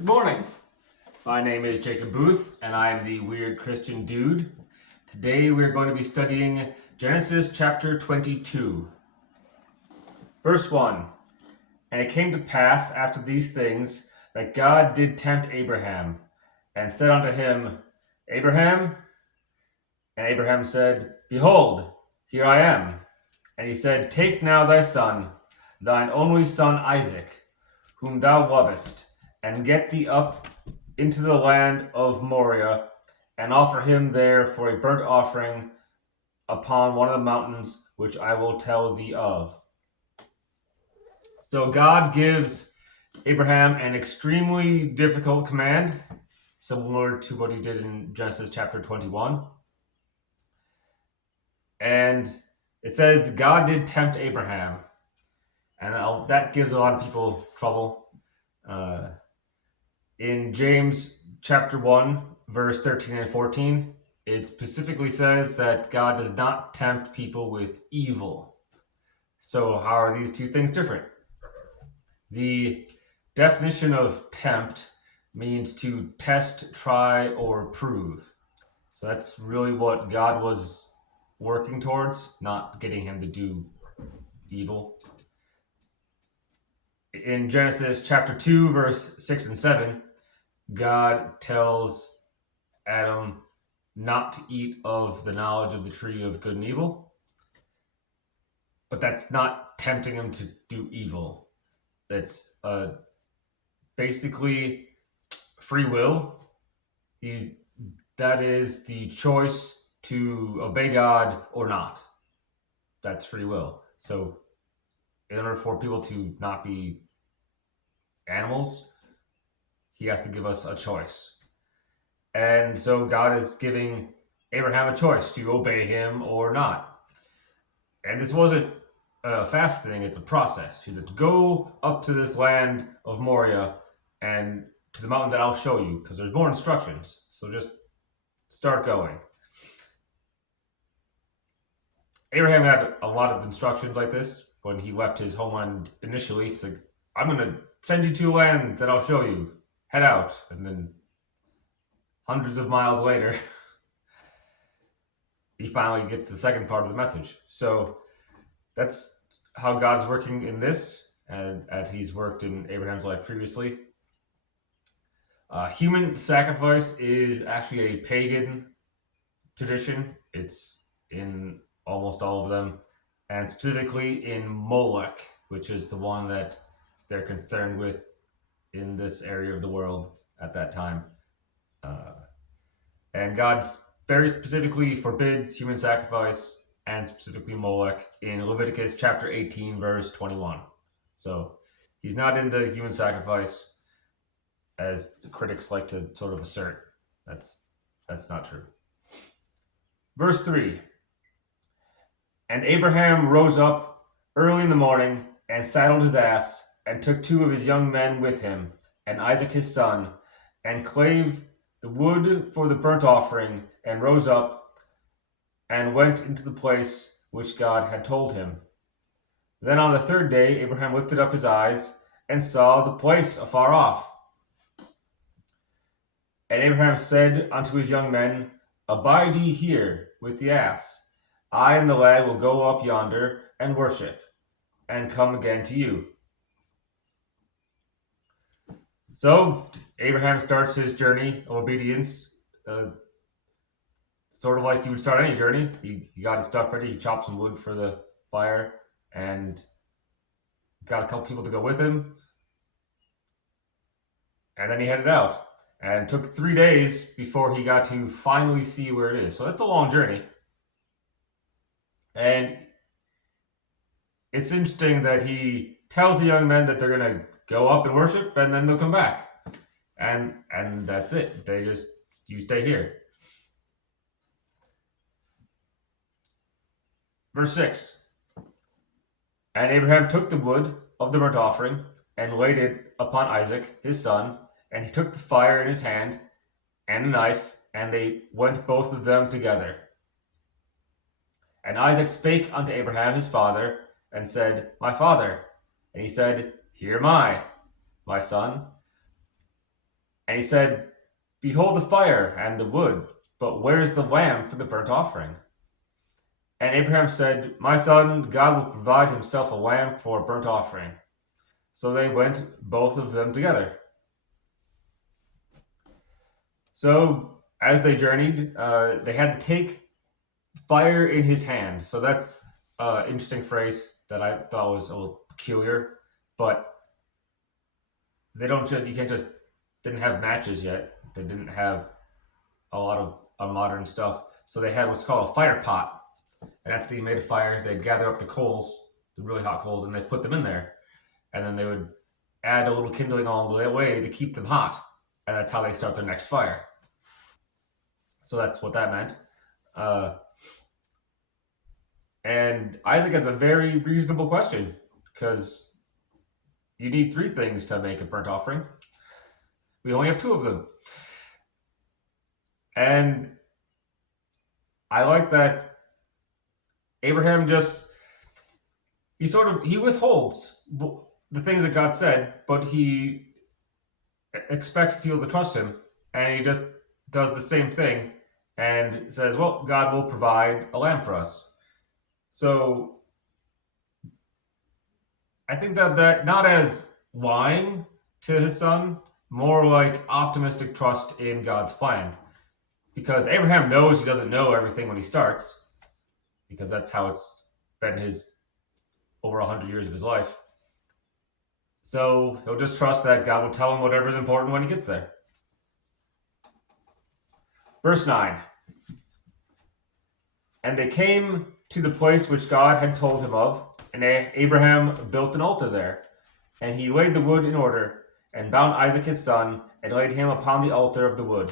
Good morning. My name is Jacob Booth, and I am the Weird Christian Dude. Today we're going to be studying Genesis chapter 22. Verse 1. And it came to pass after these things that God did tempt Abraham, and said unto him, Abraham? And Abraham said, Behold, here I am. And he said, Take now thy son, thine only son Isaac, whom thou lovest, and get thee up into the land of Moriah, and offer him there for a burnt offering upon one of the mountains which I will tell thee of. So God gives Abraham an extremely difficult command, similar to what he did in Genesis chapter 21. And it says God did tempt Abraham. And that gives a lot of people trouble. In James chapter 1, verse 13 and 14, it specifically says that God does not tempt people with evil. So how are these two things different? The definition of tempt means to test, try, or prove. So that's really what God was working towards, not getting him to do evil. In Genesis chapter 2, verse 6 and 7, God tells Adam not to eat of the knowledge of the tree of good and evil. But that's not tempting him to do evil. That's basically free will. That is the choice to obey God or not. That's free will. So in order for people to not be animals, he has to give us a choice. And so God is giving Abraham a choice to obey him or not. And this wasn't a fast thing, it's a process. He said, go up to this land of Moriah and to the mountain that I'll show you, because there's more instructions. So just start going. Abraham had a lot of instructions like this when he left his homeland initially. He's like, I'm going to send you to a land that I'll show you. Head out. And then hundreds of miles later, he finally gets the second part of the message. So that's how God's working in this, and he's worked in Abraham's life previously. Human sacrifice is actually a pagan tradition. It's in almost all of them, and specifically in Moloch, which is the one that they're concerned with in this area of the world at that time. And God very specifically forbids human sacrifice, and specifically Moloch, in Leviticus chapter 18, verse 21. So he's not into human sacrifice, as the critics like to sort of assert. That's not true. Verse 3. And Abraham rose up early in the morning, and saddled his ass, and took 2 of his young men with him, and Isaac his son, and clave the wood for the burnt offering, and rose up, and went into the place which God had told him. Then on the 3rd day Abraham lifted up his eyes, and saw the place afar off. And Abraham said unto his young men, Abide ye here with the ass. I and the lad will go up yonder, and worship, and come again to you. So Abraham starts his journey of obedience, sort of like he would start any journey. He got his stuff ready, he chopped some wood for the fire, and got a couple people to go with him. And then he headed out. And it took 3 days before he got to finally see where it is. So that's a long journey. And it's interesting that he tells the young men that they're going to go up and worship, and then they'll come back. And that's it. You stay here. Verse 6. And Abraham took the wood of the burnt offering, and laid it upon Isaac his son, and he took the fire in his hand, and a knife, and they went both of them together. And Isaac spake unto Abraham his father, and said, My father. And he said, Here am I, my son. And he said, "Behold the fire and the wood, but where is the lamb for the burnt offering?" And Abraham said, "My son, God will provide himself a lamb for a burnt offering." So they went, both of them together. So as they journeyed, they had to take fire in his hand. So that's an interesting phrase that I thought was a little peculiar. But they don't just, you can't just, didn't have matches yet. They didn't have a lot of modern stuff. So they had what's called a fire pot. And after they made a fire, they'd gather up the coals, the really hot coals, and they put them in there. And then they would add a little kindling all the way to keep them hot. And that's how they start their next fire. So that's what that meant. And Isaac has a very reasonable question because you need three things to make a burnt offering. We only have two of them. And I like that Abraham he withholds the things that God said, but he expects people to trust him. And he just does the same thing and says, well, God will provide a lamb for us. So I think that not as lying to his son, more like optimistic trust in God's plan. Because Abraham knows he doesn't know everything when he starts, because that's how it's been his over 100 years of his life. So he'll just trust that God will tell him whatever is important when he gets there. Verse 9. And they came to the place which God had told him of, and Abraham built an altar there. And he laid the wood in order, and bound Isaac his son, and laid him upon the altar of the wood.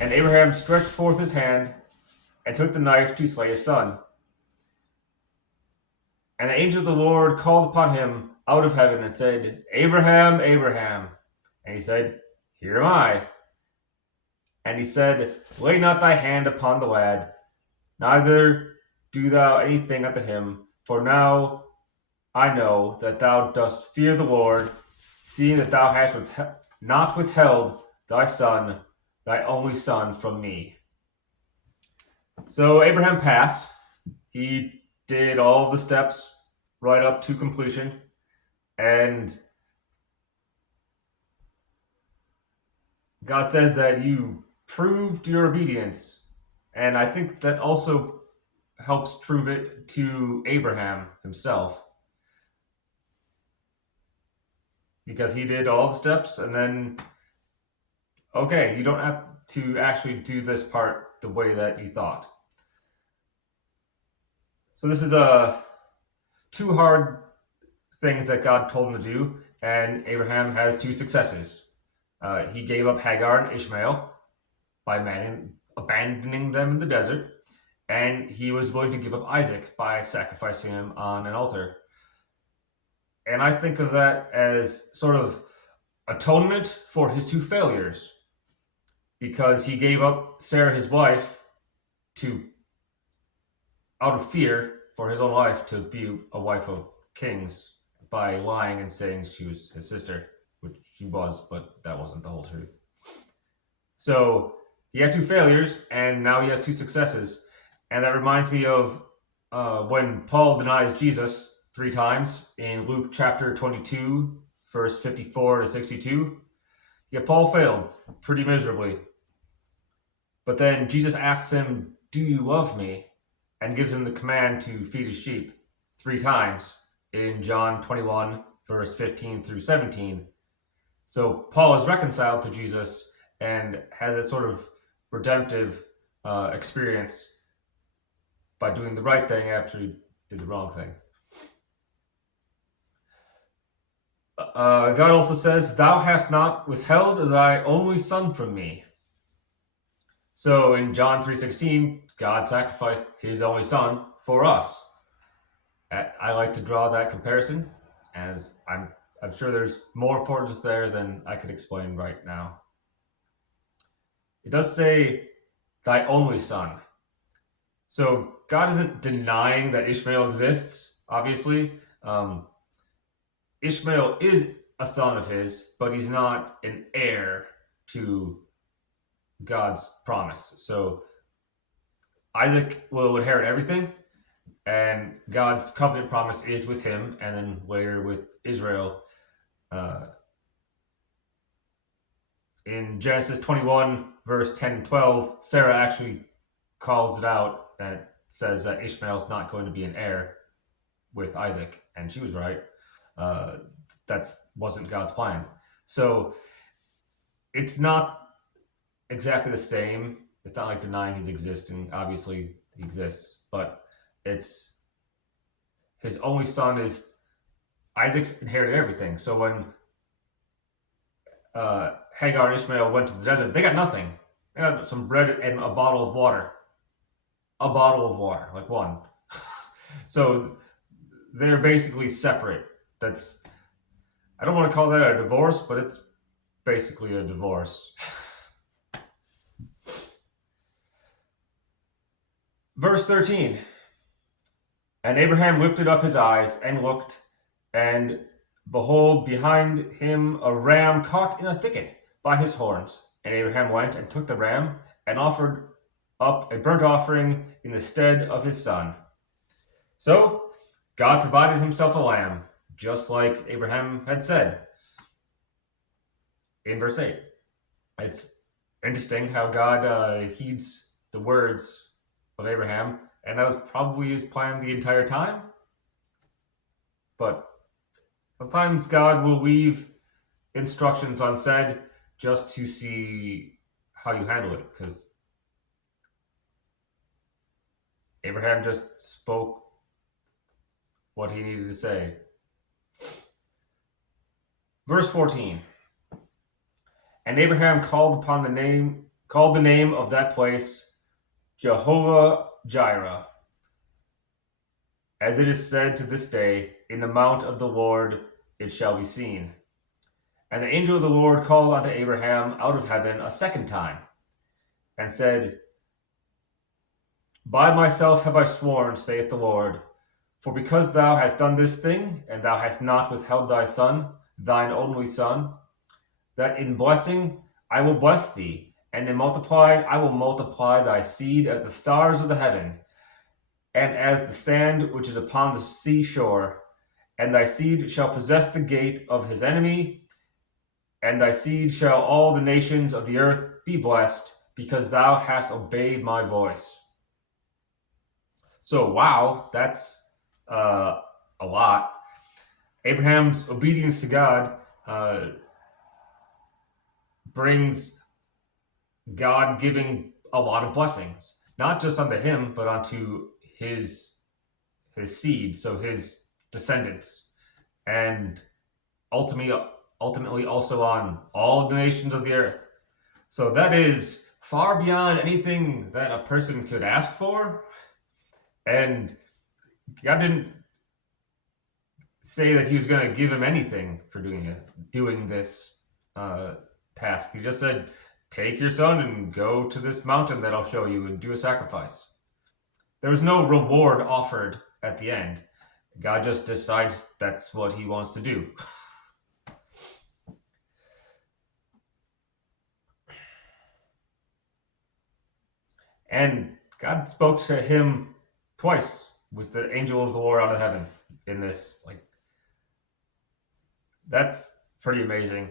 And Abraham stretched forth his hand, and took the knife to slay his son. And the angel of the Lord called upon him out of heaven, and said, Abraham, Abraham. And he said, Here am I. And he said, Lay not thy hand upon the lad, neither do thou anything unto him, for now I know that thou dost fear the Lord, seeing that thou hast not withheld thy son, thy only son, from me. So Abraham passed. He did all of the steps right up to completion, and God says that you proved your obedience, and I think that also helps prove it to Abraham himself, because he did all the steps, and then okay, you don't have to actually do this part the way that you thought. So this is two hard things that God told him to do, and Abraham has two successes. He gave up Hagar and Ishmael by abandoning them in the desert, and he was willing to give up Isaac by sacrificing him on an altar. And I think of that as sort of atonement for his two failures, because he gave up Sarah, his wife, out of fear for his own life, to be a wife of kings by lying and saying she was his sister, which she was, but that wasn't the whole truth. So he had two failures, and now he has two successes. And that reminds me of when Paul denies Jesus 3 times in Luke chapter 22, verse 54 to 62. Yeah, Paul failed pretty miserably. But then Jesus asks him, Do you love me? And gives him the command to feed his sheep 3 times in John 21, verse 15 through 17. So Paul is reconciled to Jesus and has a sort of redemptive experience by doing the right thing after he did the wrong thing. God also says, Thou hast not withheld thy only son from me. So in John 3:16, God sacrificed his only son for us. I like to draw that comparison, as I'm sure there's more importance there than I could explain right now. It does say thy only son. So God isn't denying that Ishmael exists, obviously. Ishmael a son of his, but he's not an heir to God's promise. So Isaac will inherit everything, and God's covenant promise is with him, and then later with Israel. Uh, in Genesis 21, verse 10 and 12, Sarah actually calls it out and says that Ishmael's not going to be an heir with Isaac, and she was right. That wasn't God's plan. So it's not exactly the same. It's not like denying he's existing. Obviously, he exists, but it's his only son is Isaac's inherited everything. So when Hagar and Ishmael went to the desert, they got nothing. They got some bread and a bottle of water. A bottle of water, like one. So they're basically separate. That's I don't want to call that a divorce, but it's basically a divorce. Verse 13. And Abraham lifted up his eyes and looked, and behold, behind him a ram caught in a thicket by his horns. And Abraham went and took the ram and offered up a burnt offering in the stead of his son. So God provided himself a lamb, just like Abraham had said in verse 8. It's interesting how God heeds the words of Abraham, and that was probably his plan the entire time. But sometimes God will leave instructions unsaid just to see how you handle it, because Abraham just spoke what he needed to say. Verse 14. And Abraham called the name of that place Jehovah Jireh, as it is said to this day, in the mount of the Lord it shall be seen. And the angel of the Lord called unto Abraham out of heaven a second time, and said, By myself have I sworn, saith the Lord, for because thou hast done this thing, and thou hast not withheld thy son, thine only son, that in blessing I will bless thee, and in multiply I will multiply thy seed as the stars of the heaven, and as the sand which is upon the seashore. And thy seed shall possess the gate of his enemy, and thy seed shall all the nations of the earth be blessed, because thou hast obeyed my voice. So, wow, that's a lot. Abraham's obedience to God brings God giving a lot of blessings, not just unto him, but unto his seed, so his descendants, and ultimately also on all of the nations of the earth. So that is far beyond anything that a person could ask for. And God didn't say that he was going to give him anything for doing this task. He just said, take your son and go to this mountain that I'll show you and do a sacrifice. There was no reward offered at the end. God just decides that's what he wants to do. And God spoke to him twice with the angel of the Lord out of heaven in this. Like, that's pretty amazing.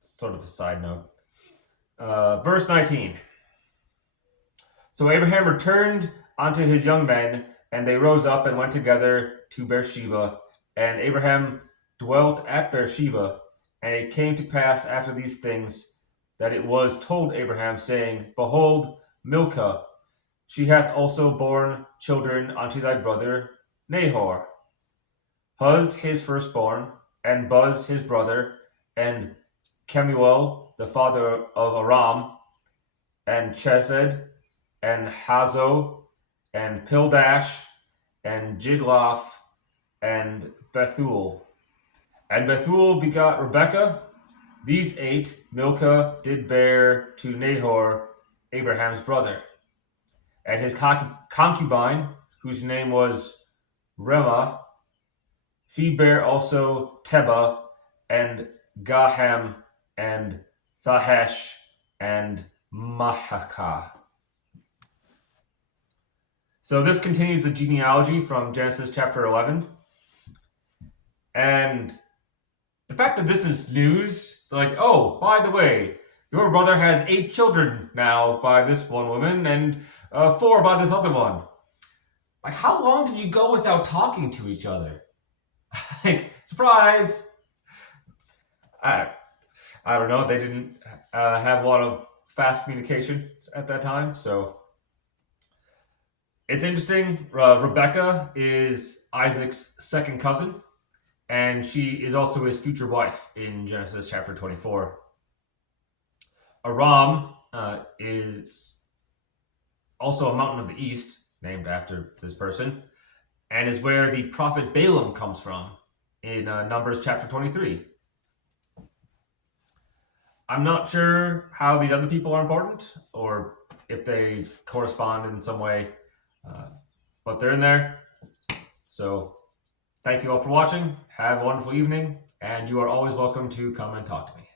Sort of a side note. Verse 19. So Abraham returned unto his young men, and they rose up and went together to Beersheba. And Abraham dwelt at Beersheba. And it came to pass after these things that it was told Abraham, saying, Behold, Milcah, she hath also borne children unto thy brother Nahor. Huz his firstborn, and Buz his brother, and Kemuel the father of Aram, and Chesed, and Hazo, and Pildash, and Jidlaph, and Bethuel. And Bethuel begot Rebekah. These 8 Milcah did bear to Nahor, Abraham's brother. And his concubine, whose name was Remah, She bare also Teba and Gaham and Thahesh and Mahakah. So this continues the genealogy from Genesis chapter 11. And the fact that this is news, like, oh, by the way, your brother has 8 children now by this one woman and 4 by this other one. Like, how long did you go without talking to each other? Like, surprise! I don't know. They didn't have a lot of fast communication at that time, so it's interesting. Rebecca is Isaac's second cousin, and she is also his future wife in Genesis chapter 24. Aram is also a mountain of the east, named after this person, and is where the prophet Balaam comes from in Numbers chapter 23. I'm not sure how these other people are important or if they correspond in some way, but they're in there. So thank you all for watching. Have a wonderful evening, and you are always welcome to come and talk to me.